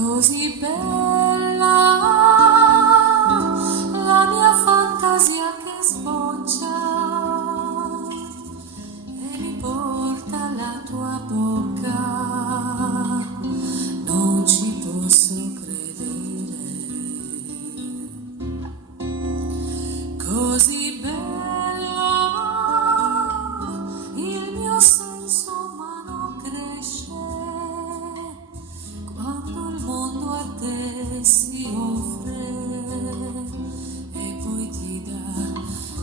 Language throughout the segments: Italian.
Così bella la mia fantasia che sboccia e mi porta alla tua bocca, non ci posso credere. Così bello il mio senso umano cresce quando il mondo a te si offre e poi ti dà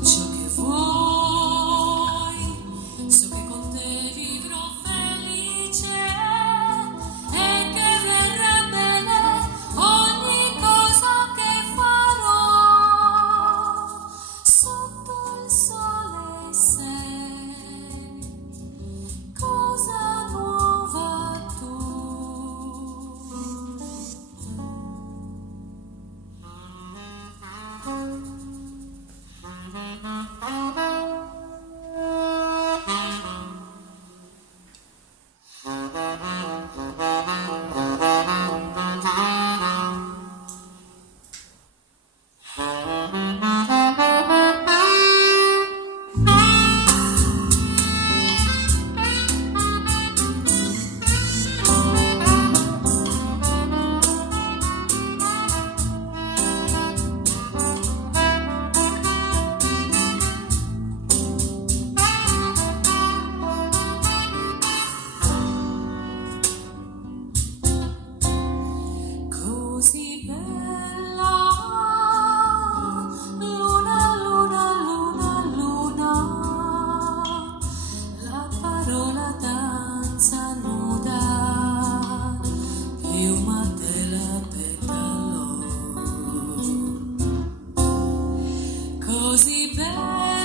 ciò che vuoi. So che con te vivrò felice e che verrà bene ogni cosa che farò sotto il sole. Sei cosa nuova tu. Così bella, luna, luna, luna, luna, la parola danza nuda, piuma della petalo. Così bella